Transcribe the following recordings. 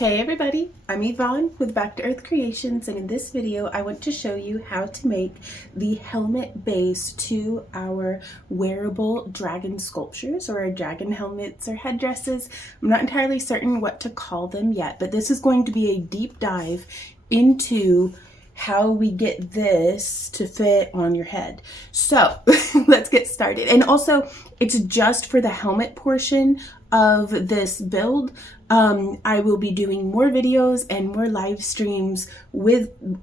Hey everybody, I'm Yvonne with Back to Earth Creations, and in this video I want to show you how to make the helmet base to our wearable dragon sculptures, or our dragon helmets or headdresses. I'm not entirely certain what to call them yet, but this is going to be a deep dive into how we get this to fit on your head. So let's get started. And also, it's just for the helmet portion of this build. I will be doing more videos and more live streams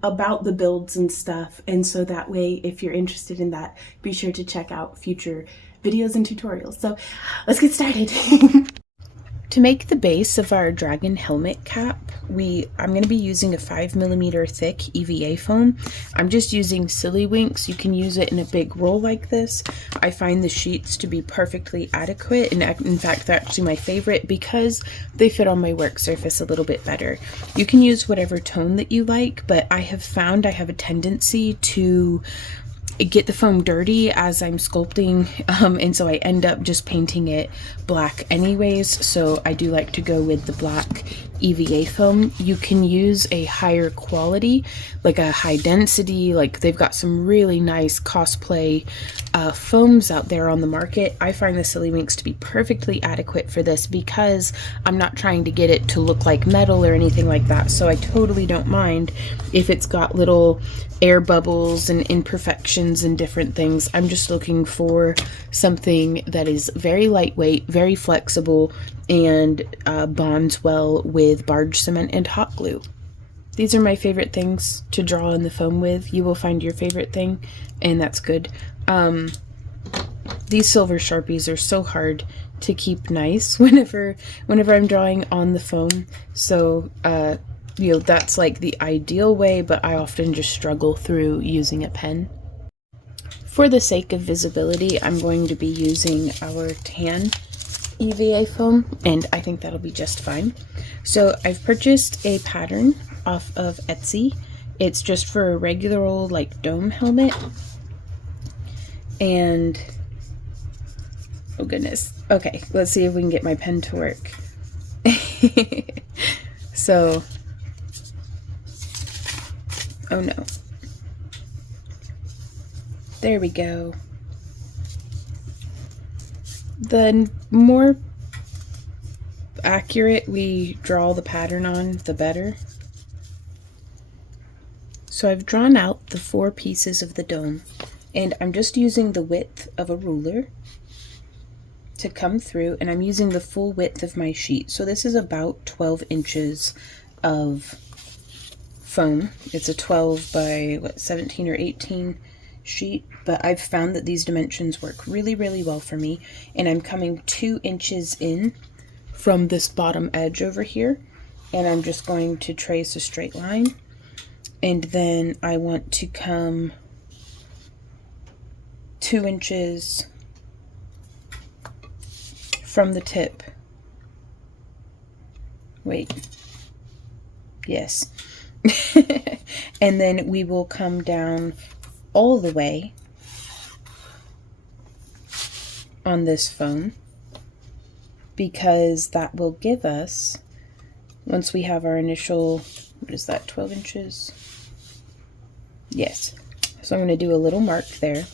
about the builds and stuff, and so that way, if you're interested in that, be sure to check out future videos and tutorials. So let's get started. To make the base of our dragon helmet cap, I'm going to be using a 5mm thick EVA foam. I'm just using Silly Winks. You can use it in a big roll like this. I find the sheets to be perfectly adequate, and in fact they're actually my favorite because they fit on my work surface a little bit better. You can use whatever tone that you like, but I have found I have a tendency to get the foam dirty as I'm sculpting, and so I end up just painting it black anyways, so I do like to go with the black EVA foam. You can use a higher quality, like a high density, like they've got some really nice cosplay foams out there on the market. I find the Silly Winks to be perfectly adequate for this because I'm not trying to get it to look like metal or anything like that, so I totally don't mind if it's got little air bubbles and imperfections and different things. I'm just looking for something that is very lightweight, very flexible, and bonds well with barge cement and hot glue. These are my favorite things to draw in the foam with. You will find your favorite thing, and that's good. These silver Sharpies are so hard to keep nice whenever I'm drawing on the foam, so you know, that's like the ideal way, but I often just struggle through using a pen. For the sake of visibility, I'm going to be using our tan EVA foam, and I think that'll be just fine. So I've purchased a pattern off of Etsy. It's just for a regular old like dome helmet, and oh goodness, okay, let's see if we can get my pen to work. So oh no. There we go. The more accurate we draw the pattern on, the better. So I've drawn out the 4 pieces of the dome, and I'm just using the width of a ruler to come through, and I'm using the full width of my sheet. So this is about 12 inches of foam. It's a 12 by 17 or 18 sheet, but I've found that these dimensions work really well for me, and I'm coming 2 inches in from this bottom edge over here, and I'm just going to trace a straight line, and then I want to come 2 inches from the tip. Wait, yes. And then we will come down all the way on this foam, because that will give us, once we have our initial, what is that, 12 inches? Yes. So I'm going to do a little mark there,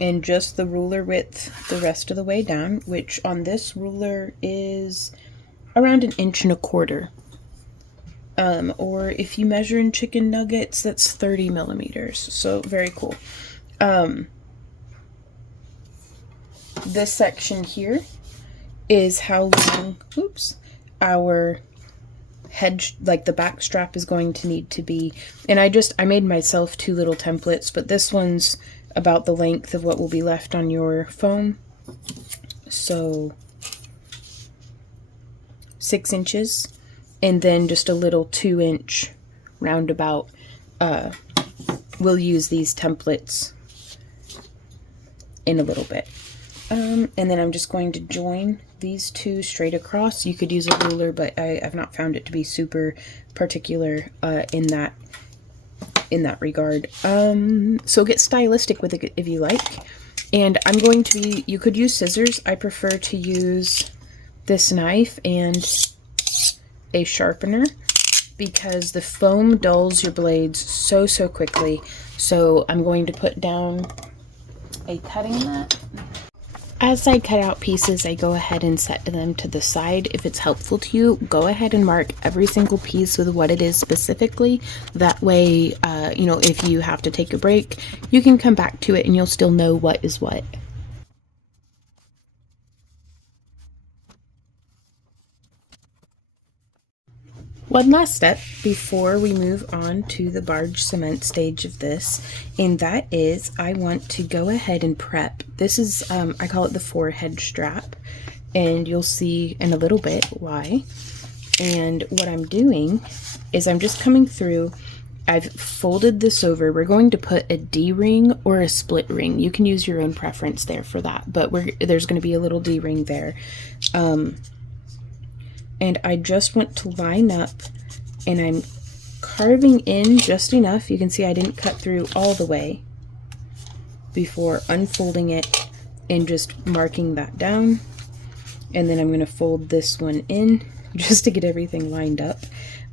and just the ruler width the rest of the way down, which on this ruler is around 1.25 inches. Or if you measure in chicken nuggets, that's 30 millimeters. So very cool. This section here is how long, oops, our head, like the back strap, is going to need to be. And I made myself 2 little templates, but this one's about the length of what will be left on your foam. So 6 inches. And then just a little 2-inch roundabout. We'll use these templates in a little bit. And then I'm just going to join these 2 straight across. You could use a ruler, but I've not found it to be super particular in that regard. So get stylistic with it if you like. And I'm going to be, you could use scissors. I prefer to use this knife and a sharpener because the foam dulls your blades so quickly. So I'm going to put down a cutting mat. As I cut out pieces, I go ahead and set them to the side. If it's helpful to you, go ahead and mark every single piece with what it is specifically. That way, you know, if you have to take a break, you can come back to it and you'll still know what is what. One last step before we move on to the barge cement stage of this, and that is I want to go ahead and prep. This is, I call it the forehead strap, and you'll see in a little bit why. And what I'm doing is I'm just coming through, I've folded this over. We're going to put a D-ring or a split ring. You can use your own preference there for that, but there's going to be a little D-ring there. And I just want to line up, and I'm carving in just enough. You can see I didn't cut through all the way before unfolding it and just marking that down. And then I'm going to fold this one in just to get everything lined up.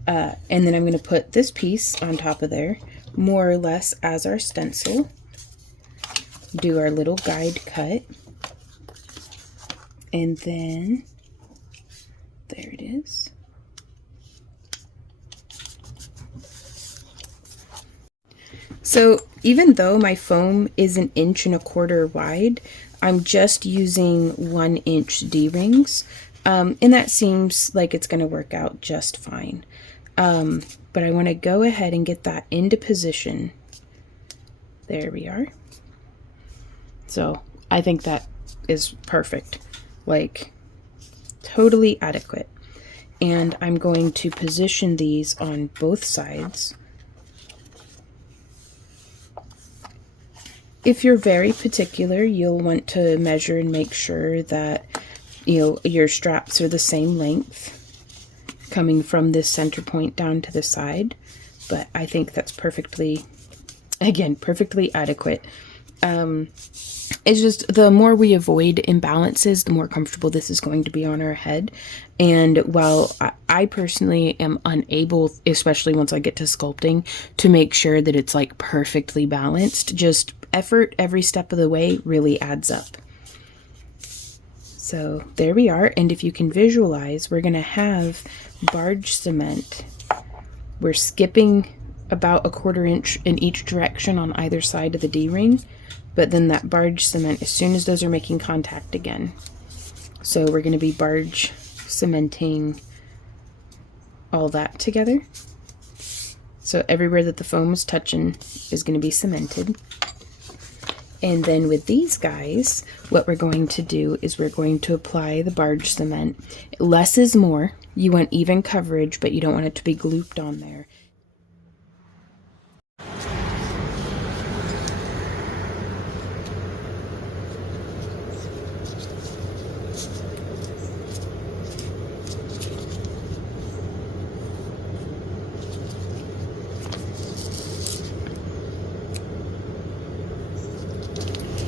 And then I'm going to put this piece on top of there, more or less as our stencil. Do our little guide cut. And then there it is. So even though my foam is 1.25 inches wide, I'm just using 1 inch D-rings. And that seems like it's going to work out just fine. But I want to go ahead and get that into position. There we are. So I think that is perfect. Like, totally adequate. And I'm going to position these on both sides. If you're very particular, you'll want to measure and make sure that, you know, your straps are the same length coming from this center point down to the side. But I think that's perfectly, again, perfectly adequate. It's just the more we avoid imbalances, the more comfortable this is going to be on our head. And while I personally am unable, especially once I get to sculpting, to make sure that it's like perfectly balanced, just effort every step of the way really adds up. So there we are. And if you can visualize, we're going to have barge cement. We're skipping about 1/4 inch in each direction on either side of the D-ring. But then that barge cement, as soon as those are making contact again. So we're going to be barge cementing all that together. So everywhere that the foam is touching is going to be cemented. And then with these guys, what we're going to do is we're going to apply the barge cement. Less is more. You want even coverage, but you don't want it to be glooped on there.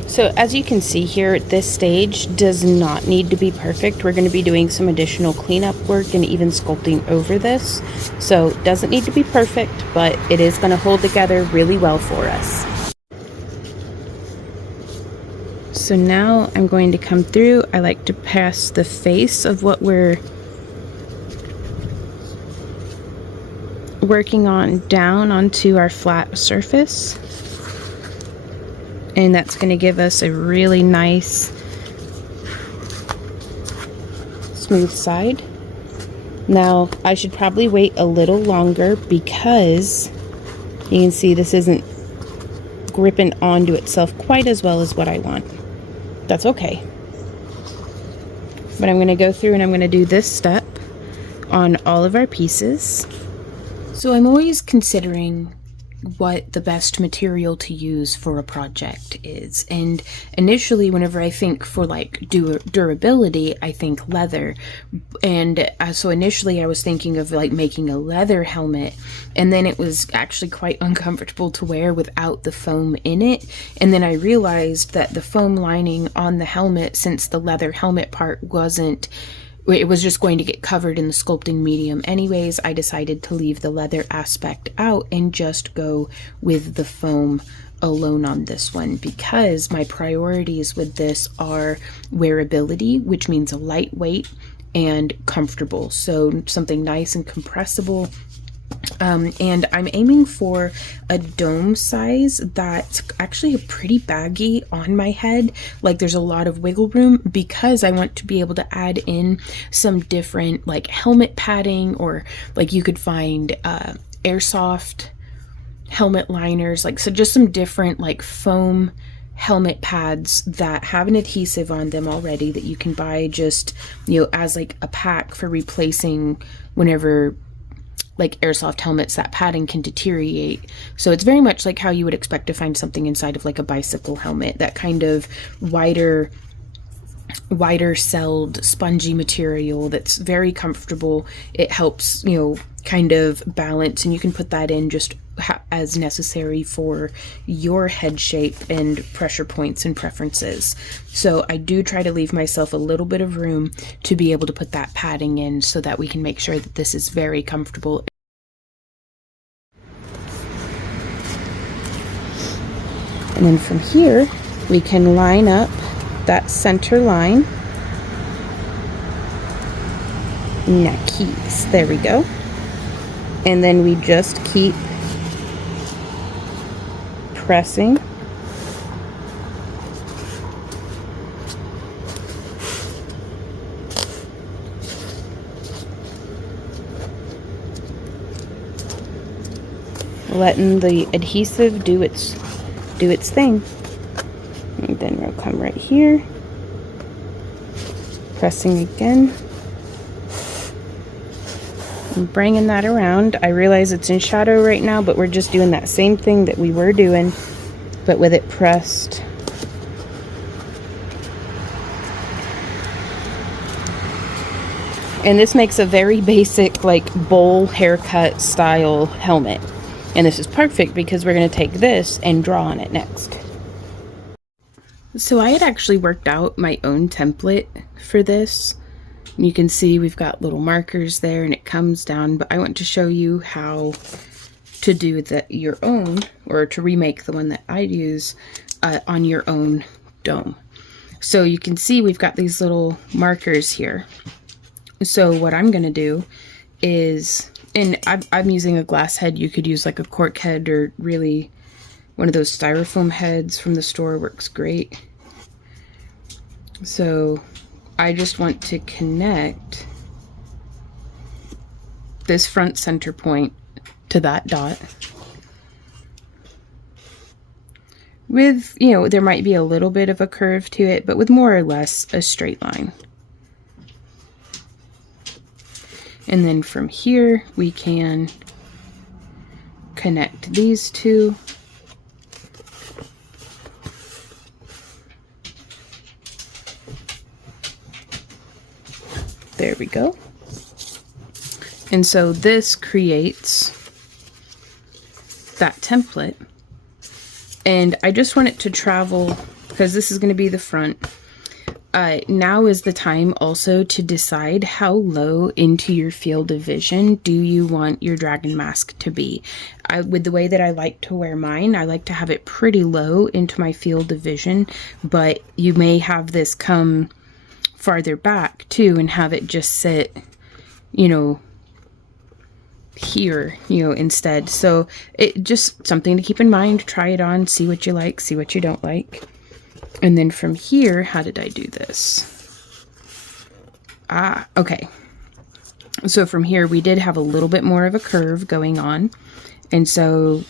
So as you can see here, this stage does not need to be perfect. We're going to be doing some additional cleanup work and even sculpting over this. So it doesn't need to be perfect, but it is going to hold together really well for us. So now I'm going to come through. I like to pass the face of what we're working on down onto our flat surface. And that's going to give us a really nice smooth side. Now I should probably wait a little longer because you can see this isn't gripping onto itself quite as well as what I want. That's okay. But I'm going to go through and I'm going to do this step on all of our pieces. So I'm always considering what the best material to use for a project is, and initially whenever I think for like durability, I think leather. And so initially I was thinking of like making a leather helmet, and then it was actually quite uncomfortable to wear without the foam in it. And then I realized that the foam lining on the helmet, since the leather helmet part wasn't it was just going to get covered in the sculpting medium anyways. I decided to leave the leather aspect out and just go with the foam alone on this one, because my priorities with this are wearability, which means a lightweight and comfortable. So something nice and compressible. And I'm aiming for a dome size that's actually pretty baggy on my head. Like there's a lot of wiggle room, because I want to be able to add in some different like helmet padding, or like you could find airsoft helmet liners, like, so just some different like foam helmet pads that have an adhesive on them already that you can buy just, you know, as like a pack for replacing whenever like airsoft helmets, that padding can deteriorate. So it's very much like how you would expect to find something inside of like a bicycle helmet, that kind of wider celled spongy material that's very comfortable. It helps, you know, kind of balance, and you can put that in just as necessary for your head shape and pressure points and preferences. So I do try to leave myself a little bit of room to be able to put that padding in, so that we can make sure that this is very comfortable. And then from here we can line up that center line. Now keys, there we go. And then we just keep pressing. Letting the adhesive do its thing. And then we'll come right here, pressing again, and bringing that around. I realize it's in shadow right now, but we're just doing that same thing that we were doing, but with it pressed. And this makes a very basic like bowl haircut style helmet. And this is perfect because we're going to take this and draw on it next. So I had actually worked out my own template for this. You can see we've got little markers there and it comes down, but I want to show you how to do your own, or to remake the one that I use on your own dome. So you can see we've got these little markers here. So what I'm going to do is, and I'm using a glass head. You could use like a cork head, or really one of those styrofoam heads from the store works great. So I just want to connect this front center point to that dot with, you know, there might be a little bit of a curve to it, but with more or less a straight line. And then from here we can connect these two. There we go. And so this creates that template. And I just want it to travel, because this is going to be the front. Now is the time also to decide how low into your field of vision do you want your dragon mask to be. With the way that I like to wear mine, I like to have it pretty low into my field of vision, but you may have this come farther back too and have it just sit, you know, here, you know, instead. So it just something to keep in mind. Try it on, see what you like, see what you don't like. And then from here, how did I do this? Okay. So from here, we did have a little bit more of a curve going on. And so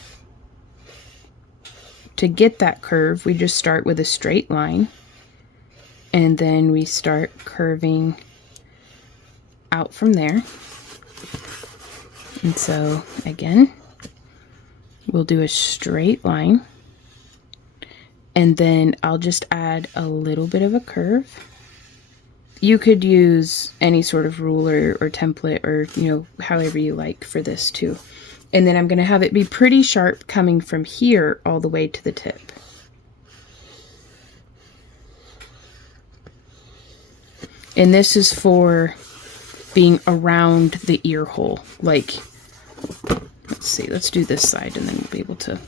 to get that curve, we just start with a straight line. And then we start curving out from there. And so again, we'll do a straight line. And then I'll just add a little bit of a curve. You could use any sort of ruler or template, or, you know, however you like for this too. And then I'm going to have it be pretty sharp coming from here all the way to the tip. And this is for being around the ear hole. Like, let's see, let's do this side and then we'll be able to.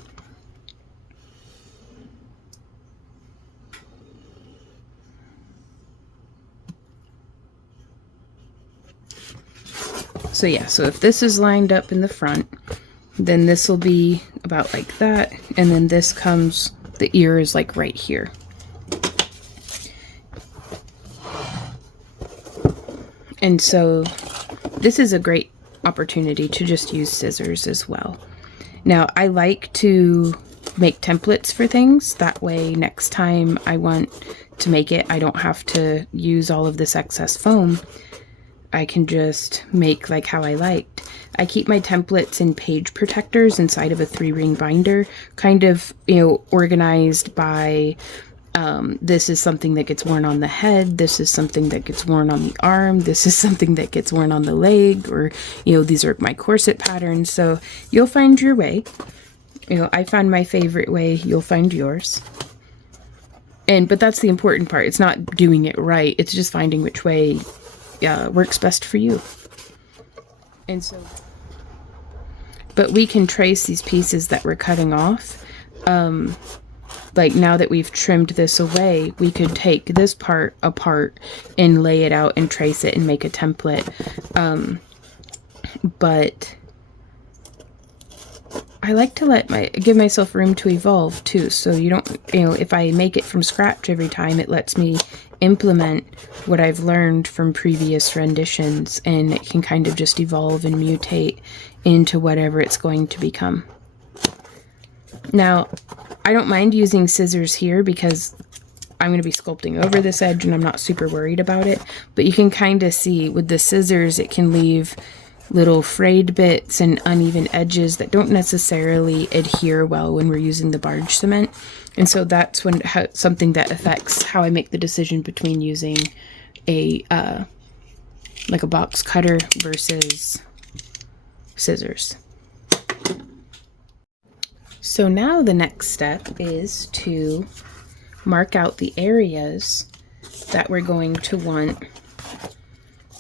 So yeah, so if this is lined up in the front, then this will be about like that. And then this comes, the ear is like right here. And so this is a great opportunity to just use scissors as well. Now I like to make templates for things. That way next time I want to make it, I don't have to use all of this excess foam. I can just make like how I liked. I keep my templates in page protectors inside of a 3-ring binder, kind of, you know, organized by this is something that gets worn on the head, this is something that gets worn on the arm, this is something that gets worn on the leg, or, you know, these are my corset patterns. So you'll find your way. You know, I found my favorite way, you'll find yours. But that's the important part. It's not doing it right, it's just finding which way works best for you. And so, but we can trace these pieces that we're cutting off. Like now that we've trimmed this away, we could take this part apart and lay it out and trace it and make a template. But I like to give myself room to evolve too. So you don't, you know, if I make it from scratch every time, it lets me implement what I've learned from previous renditions, and it can kind of just evolve and mutate into whatever it's going to become. Now, I don't mind using scissors here because I'm going to be sculpting over this edge and I'm not super worried about it, but you can kind of see with the scissors it can leave little frayed bits and uneven edges that don't necessarily adhere well when we're using the barge cement. And so that's when something that affects how I make the decision between using a like a box cutter versus scissors. So now the next step is to mark out the areas that we're going to want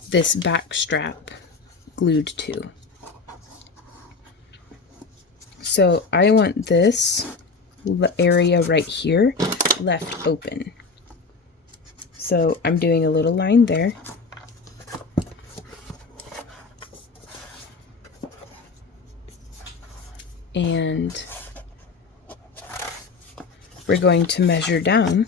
this back strap glued to. So I want this area right here left open. So I'm doing a little line there. And we're going to measure down.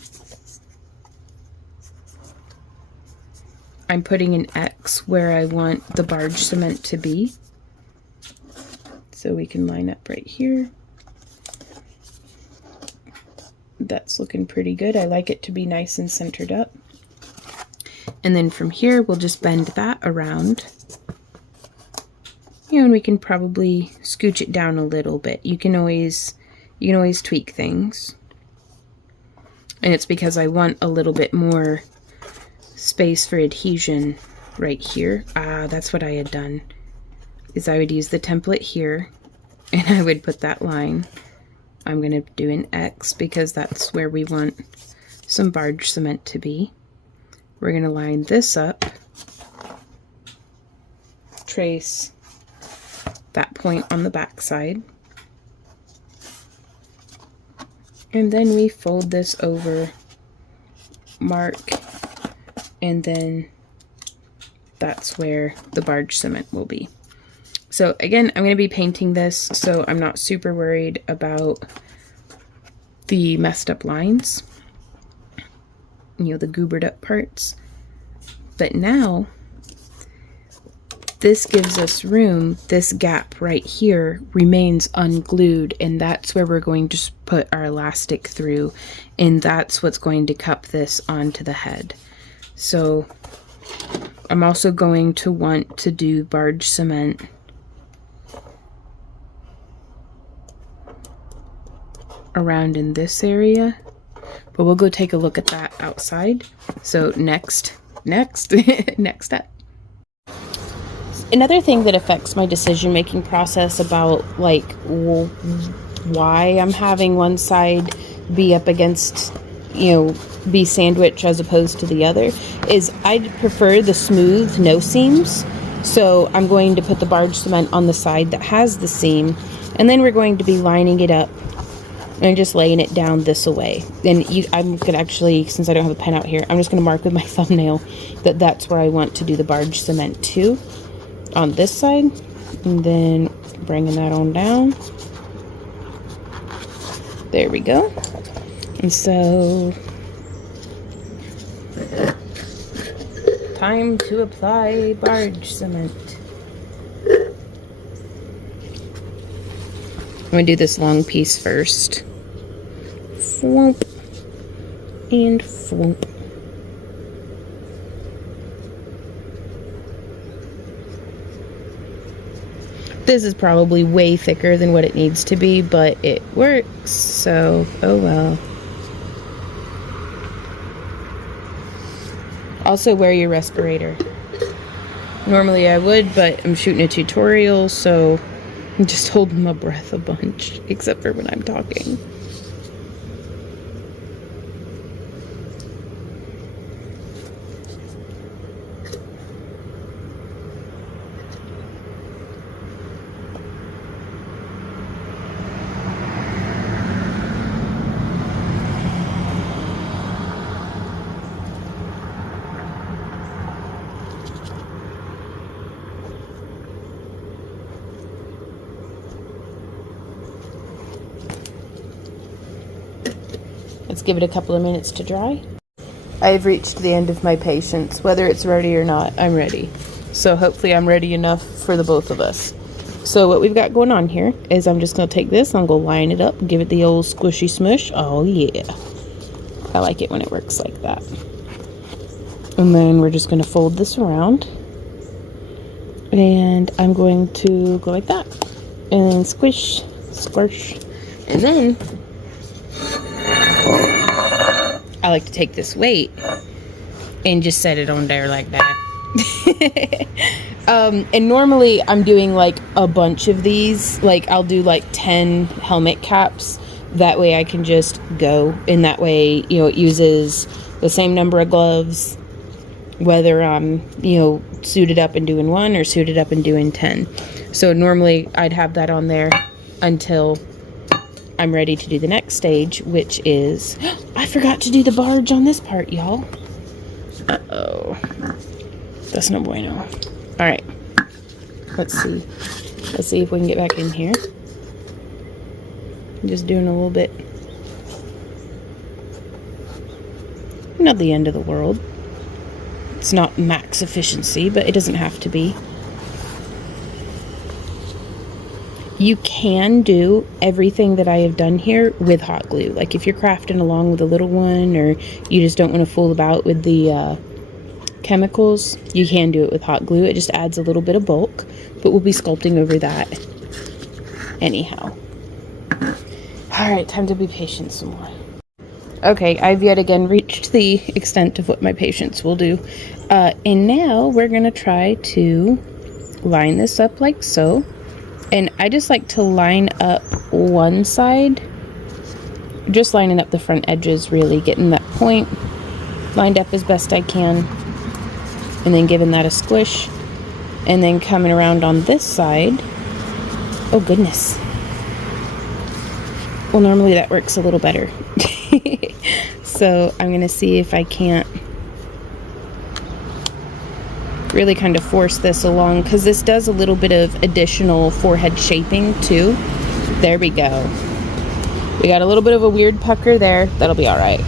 I'm putting an X where I want the barge cement to be. So we can line up right here. That's looking pretty good. I like it to be nice and centered up. And then from here, we'll just bend that around. You know, and we can probably scooch it down a little bit. You can always tweak things. And it's because I want a little bit more space for adhesion right here. That's what I had done, is I would use the template here and I would put that line. I'm going to do an X because that's where we want some barge cement to be. We're going to line this up, trace that point on the back side, and then we fold this over, mark, and then that's where the barge cement will be. So again, I'm going to be painting this, so I'm not super worried about the messed up lines, you know, the goobered up parts. But now this gives us room. This gap right here remains unglued, and that's where we're going to put our elastic through, and that's what's going to cup this onto the head. So I'm also going to want to do barge cement around in this area, but we'll go take a look at that outside. So next step. Another thing that affects my decision-making process about like why I'm having one side be up against, be sandwich as opposed to the other is I prefer the smooth, no seams. So I'm going to put the barge cement on the side that has the seam, and then we're going to be lining it up and just laying it down this way. And I'm gonna actually, since I don't have a pen out here, I'm just gonna mark with my thumbnail that that's where I want to do the barge cement too, on this side, and then bringing that on down. There we go. And so, time to apply barge cement. I'm gonna do this long piece first. Thwomp and thwomp. This is probably way thicker than what it needs to be, but it works, so oh well. Also wear your respirator. Normally I would, but I'm shooting a tutorial, so I'm just holding my breath a bunch, except for when I'm talking. Let's give it a couple of minutes to dry. I've reached the end of my patience. Whether it's ready or not, I'm ready. So hopefully I'm ready enough for the both of us. So what we've got going on here is I'm just going to take this, I'm going to line it up, give it the old squishy smush. Oh yeah. I like it when it works like that. And then we're just going to fold this around. And I'm going to go like that. And squish, squish. And then I like to take this weight and just set it on there like that. And normally I'm doing like a bunch of these. Like I'll do like 10 helmet caps. That way I can just go. And that way, it uses the same number of gloves, whether I'm, suited up and doing 1 or suited up and doing 10. So normally I'd have that on there until I'm ready to do the next stage, which is, I forgot to do the barge on this part, y'all. Uh-oh. That's no bueno. All right. Let's see. Let's see if we can get back in here. I'm just doing a little bit. Not the end of the world. It's not max efficiency, but it doesn't have to be. You can do everything that I have done here with hot glue. Like if you're crafting along with a little one, or you just don't want to fool about with the chemicals, you can do it with hot glue. It just adds a little bit of bulk, but we'll be sculpting over that anyhow. All right, time to be patient some more. Okay, I've yet again reached the extent of what my patience will do. And now we're gonna try to line this up like so. And I just like to line up one side, just lining up the front edges, really getting that point lined up as best I can, and then giving that a squish, and then coming around on this side. Oh goodness. Well, normally that works a little better. So I'm gonna see if I can't really kind of force this along, because this does a little bit of additional forehead shaping too. There we go. We got a little bit of a weird pucker there. That'll be all right.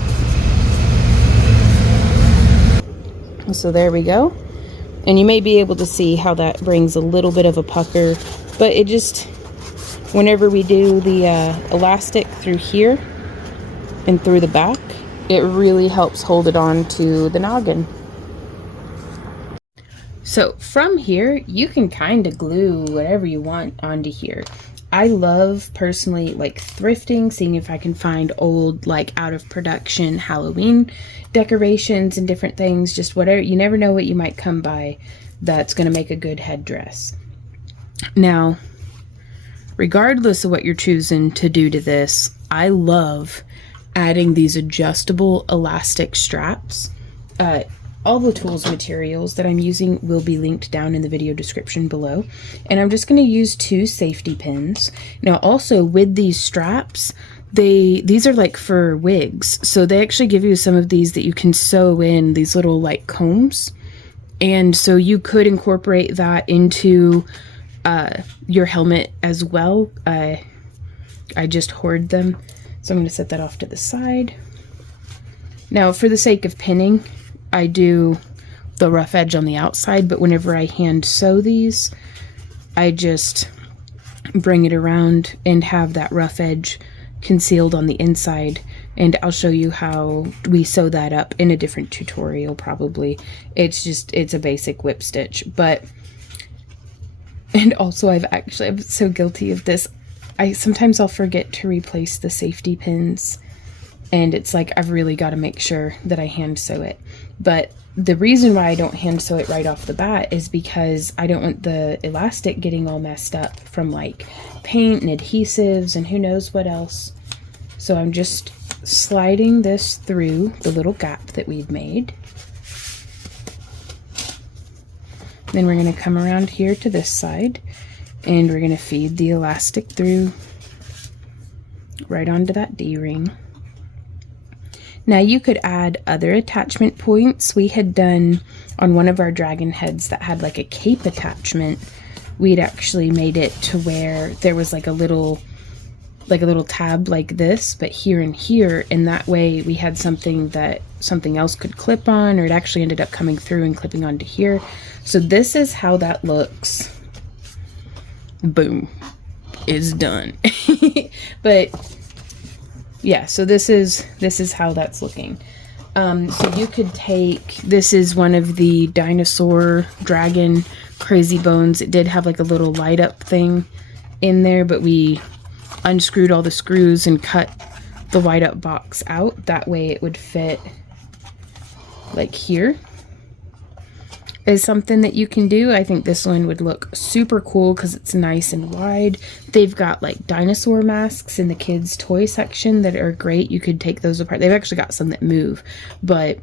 So there we go. And you may be able to see how that brings a little bit of a pucker, but it just, whenever we do the elastic through here and through the back, it really helps hold it on to the noggin. So from here, you can kind of glue whatever you want onto here. I love personally like thrifting, seeing if I can find old, like out of production Halloween decorations and different things, just whatever. You never know what you might come by that's going to make a good headdress. Now, regardless of what you're choosing to do to this, I love adding these adjustable elastic straps. All the tools materials that I'm using will be linked down in the video description below. And I'm just going to use 2 safety pins. Now also with these straps, these are like for wigs. So they actually give you some of these that you can sew in, these little like combs. And so you could incorporate that into your helmet as well. I just hoard them. So I'm going to set that off to the side. Now for the sake of pinning, I do the rough edge on the outside, but whenever I hand sew these, I just bring it around and have that rough edge concealed on the inside. And I'll show you how we sew that up in a different tutorial probably. It's a basic whip stitch, and also I'm so guilty of this. Sometimes I'll forget to replace the safety pins, and it's like I've really got to make sure that I hand sew it. But the reason why I don't hand sew it right off the bat is because I don't want the elastic getting all messed up from like paint and adhesives and who knows what else. So I'm just sliding this through the little gap that we've made. Then we're going to come around here to this side and we're going to feed the elastic through right onto that D-ring. Now you could add other attachment points. We had done on one of our dragon heads that had like a cape attachment. We'd actually made it to where there was like a little tab like this, but here and here, and that way we had something that something else could clip on, or it actually ended up coming through and clipping onto here. So this is how that looks. Boom, is done. But yeah, so this is how that's looking. So you could take, this is one of the dinosaur dragon crazy bones. It did have like a little light up thing in there, but we unscrewed all the screws and cut the white up box out. That way it would fit like here. Is something that you can do. I think this one would look super cool because it's nice and wide. They've got like dinosaur masks in the kids toy section that are great. You could take those apart. They've actually got some that move, but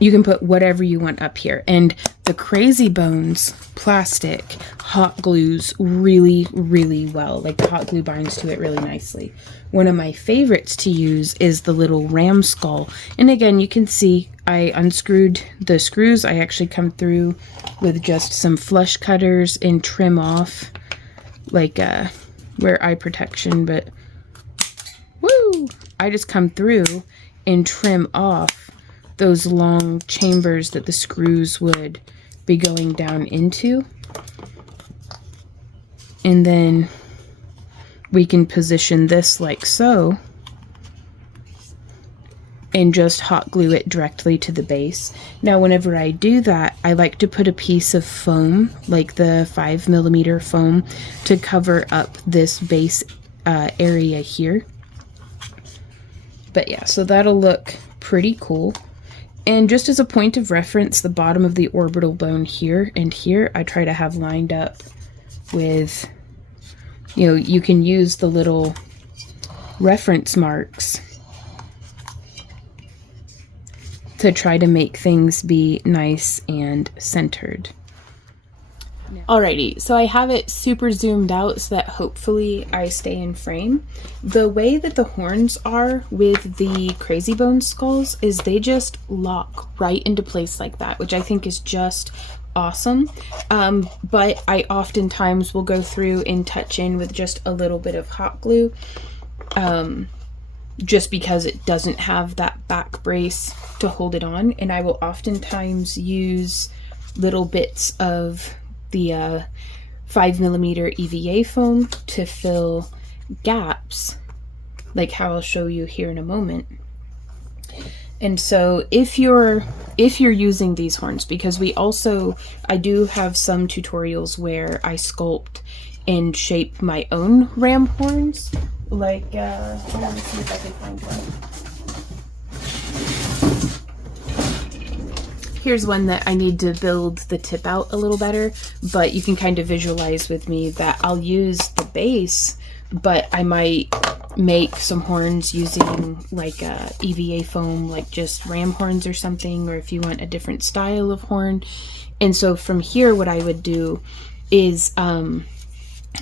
you can put whatever you want up here. And the crazy bones plastic hot glues really, really well. Like the hot glue binds to it really nicely. One of my favorites to use is the little ram skull. And again, you can see I unscrewed the screws. I actually come through with just some flush cutters and trim off like wear eye protection, but woo! I just come through and trim off those long chambers that the screws would be going down into. And then we can position this like so and just hot glue it directly to the base. Now whenever I do that, I like to put a piece of foam, like the 5mm foam, to cover up this base area here. But yeah, so that'll look pretty cool. And just as a point of reference, the bottom of the orbital bone here and here, I try to have lined up with, you know, you can use the little reference marks to try to make things be nice and centered. Alrighty, so I have it super zoomed out so that hopefully I stay in frame. The way that the horns are with the crazy bone skulls is they just lock right into place like that, which I think is just awesome. But I oftentimes will go through and touch in with just a little bit of hot glue, just because it doesn't have that back brace to hold it on. And I will oftentimes use little bits of the 5mm EVA foam to fill gaps, like how I'll show you here in a moment. And so if you're using these horns, because I do have some tutorials where I sculpt and shape my own ram horns, like let me see if I can find one. Here's one that I need to build the tip out a little better, but you can kind of visualize with me that I'll use the base, but I might make some horns using like EVA foam, like just ram horns or something, or if you want a different style of horn. And so from here, what I would do is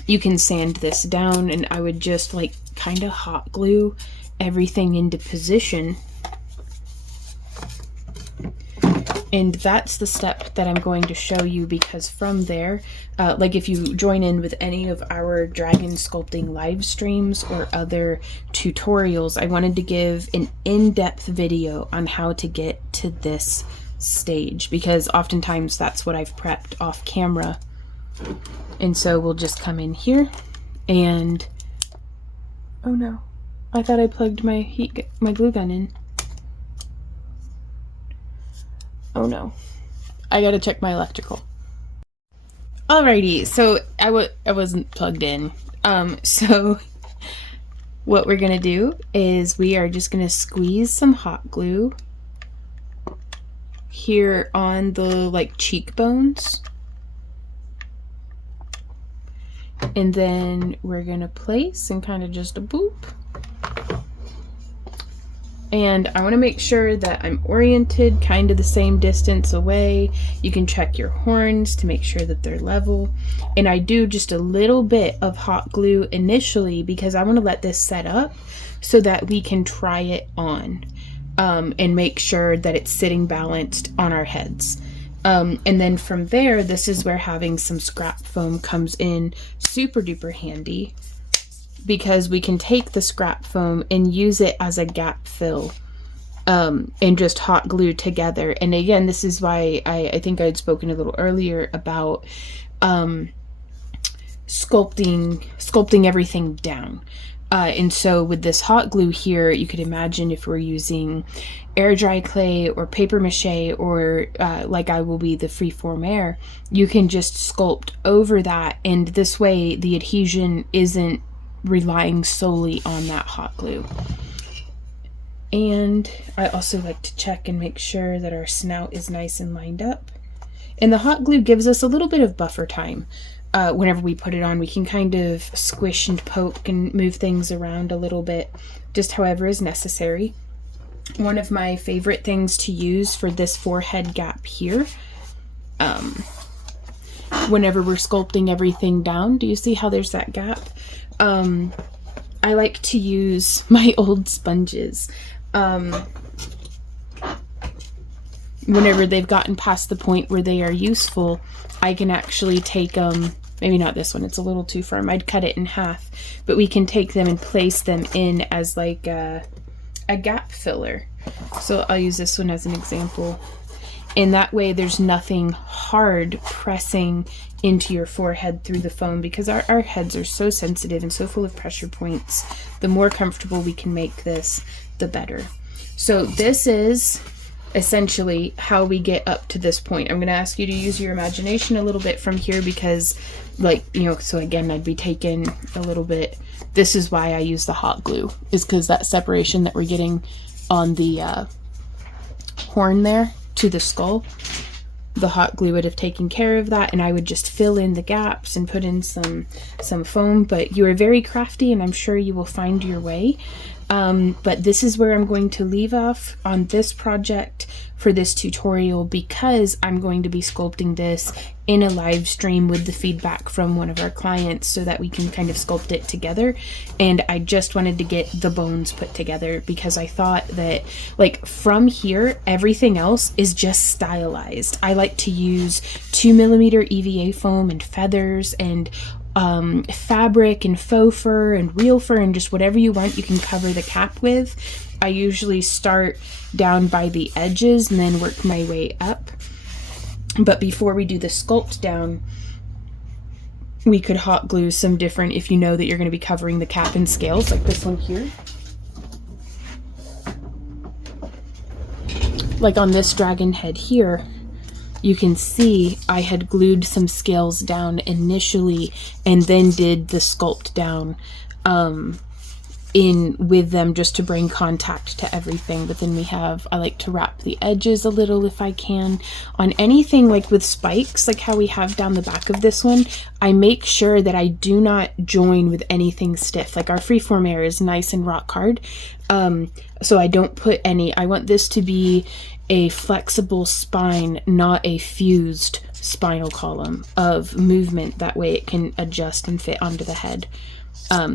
you can sand this down, and I would just like kind of hot glue everything into position. And that's the step that I'm going to show you, because from there, like if you join in with any of our dragon sculpting live streams or other tutorials, I wanted to give an in-depth video on how to get to this stage, because oftentimes that's what I've prepped off camera. And so we'll just come in here and, oh no, I thought I plugged my glue gun in. Oh no, I gotta check my electrical. Alrighty, so I wasn't plugged in. So what we're gonna do is we are just gonna squeeze some hot glue here on the like cheekbones. And then we're gonna place and kind of just a boop. And I want to make sure that I'm oriented kind of the same distance away. You can check your horns to make sure that they're level. And I do just a little bit of hot glue initially because I want to let this set up so that we can try it on and make sure that it's sitting balanced on our heads. And then from there, this is where having some scrap foam comes in super duper handy, because we can take the scrap foam and use it as a gap fill and just hot glue together. And again, this is why I think I had spoken a little earlier about sculpting everything down. And so with this hot glue here, you could imagine if we're using air dry clay or paper mache or like I will be the freeform air, you can just sculpt over that. And this way the adhesion isn't relying solely on that hot glue. And I also like to check and make sure that our snout is nice and lined up. And the hot glue gives us a little bit of buffer time. Whenever we put it on, we can kind of squish and poke and move things around a little bit, just however is necessary. One of my favorite things to use for this forehead gap here, whenever we're sculpting everything down, do you see how there's that gap? I like to use my old sponges. Whenever they've gotten past the point where they are useful, I can actually take them, maybe not this one, it's a little too firm, I'd cut it in half, but we can take them and place them in as like a gap filler. So I'll use this one as an example. And that way there's nothing hard pressing into your forehead through the foam, because our heads are so sensitive and so full of pressure points. The more comfortable we can make this, the better. So this is essentially how we get up to this point. I'm going to ask you to use your imagination a little bit from here, because like, you know, so again, I'd be taking a little bit. This is why I use the hot glue, is because that separation that we're getting on the horn there to the skull, the hot glue would have taken care of that, and I would just fill in the gaps and put in some foam. But you are very crafty, and I'm sure you will find your way. But this is where I'm going to leave off on this project for this tutorial, because I'm going to be sculpting this in a live stream with the feedback from one of our clients so that we can kind of sculpt it together. And I just wanted to get the bones put together, because I thought that like from here, everything else is just stylized. I like to use 2mm EVA foam and feathers and fabric and faux fur and real fur, and just whatever you want you can cover the cap with. I usually start down by the edges and then work my way up. But before we do the sculpt down, we could hot glue some different, if you know that you're going to be covering the cap in scales, like this one here. Like on this dragon head here, you can see I had glued some scales down initially and then did the sculpt down in with them just to bring contact to everything. But then I like to wrap the edges a little if I can. On anything like with spikes, like how we have down the back of this one, I make sure that I do not join with anything stiff. Like our freeform air is nice and rock hard. So I don't put any, I want this to be a flexible spine, not a fused spinal column of movement. That way it can adjust and fit onto the head.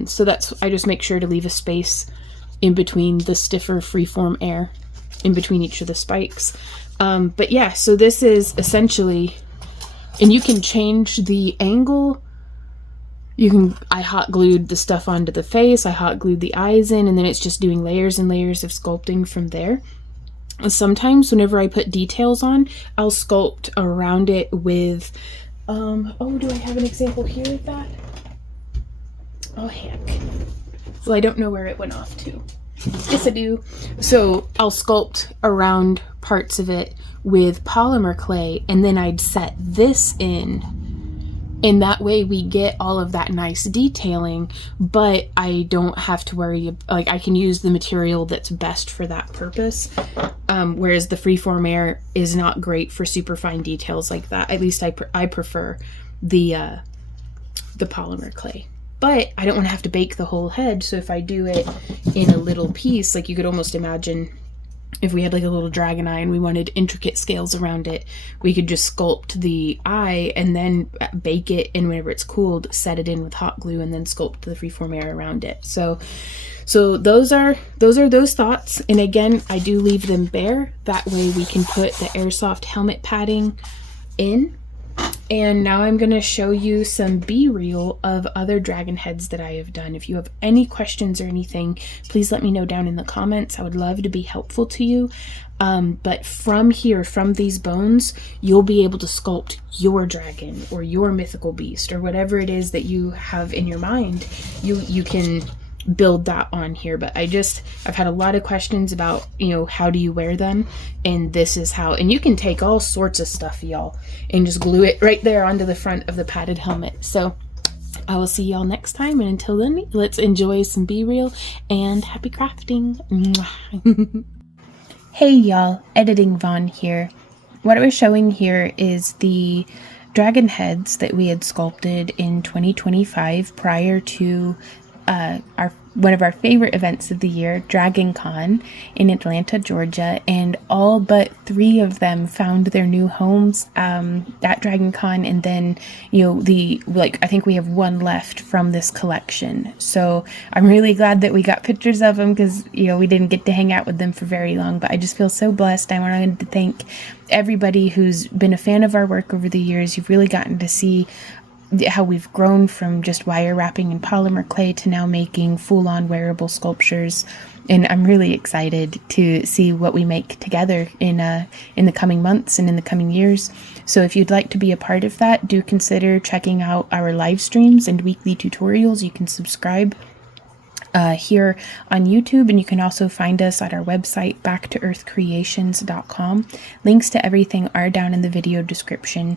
So I just make sure to leave a space in between the stiffer freeform air, in between each of the spikes. But yeah, so this is essentially, and you can change the angle. I hot glued the stuff onto the face, I hot glued the eyes in, and then it's just doing layers and layers of sculpting from there. Sometimes whenever I put details on, I'll sculpt around it with, oh, do I have an example here of that? Oh, heck. Well, I don't know where it went off to. Yes, I do. So I'll sculpt around parts of it with polymer clay, and then I'd set this in. And that way we get all of that nice detailing, but I don't have to worry, like I can use the material that's best for that purpose. Whereas the freeform air is not great for super fine details like that. At least I prefer the polymer clay. But I don't want to have to bake the whole head, so if I do it in a little piece, like you could almost imagine if we had like a little dragon eye and we wanted intricate scales around it, we could just sculpt the eye and then bake it, and whenever it's cooled, set it in with hot glue and then sculpt the freeform air around it. So those are those thoughts. And again, I do leave them bare. That way we can put the airsoft helmet padding in. And now I'm going to show you some B-reel of other dragon heads that I have done. If you have any questions or anything, please let me know down in the comments. I would love to be helpful to you. But from these bones, you'll be able to sculpt your dragon or your mythical beast or whatever it is that you have in your mind. You can build that on here. But I've had a lot of questions about, how do you wear them? And this is how, and you can take all sorts of stuff, y'all, and just glue it right there onto the front of the padded helmet. So I will see y'all next time. And until then, let's enjoy some B-reel and happy crafting. Hey y'all, Editing Vaughn here. What we're showing here is the dragon heads that we had sculpted in 2025 prior to one of our favorite events of the year, Dragon Con in Atlanta, Georgia, and all but 3 of them found their new homes at Dragon Con, and then I think we have 1 left from this collection. So I'm really glad that we got pictures of them, because we didn't get to hang out with them for very long, but I just feel so blessed. I wanted to thank everybody who's been a fan of our work over the years. You've really gotten to see how we've grown from just wire wrapping and polymer clay to now making full-on wearable sculptures, and I'm really excited to see what we make together in the coming months and in the coming years. So if you'd like to be a part of that, do consider checking out our live streams and weekly tutorials. You can subscribe here on YouTube, and you can also find us at our website, backtoearthcreations.com. Links to everything are down in the video description.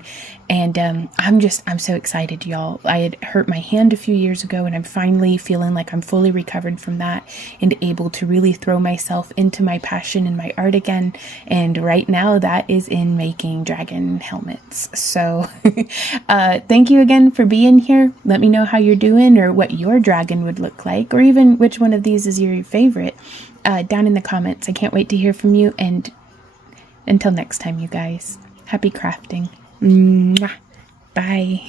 And I'm so excited, y'all. I had hurt my hand a few years ago, and I'm finally feeling like I'm fully recovered from that and able to really throw myself into my passion and my art again. And right now that is in making dragon helmets. So thank you again for being here. Let me know how you're doing, or what your dragon would look like, or even which one of these is your favorite, down in the comments. I can't wait to hear from you, and until next time, you guys, happy crafting. Mwah. Bye.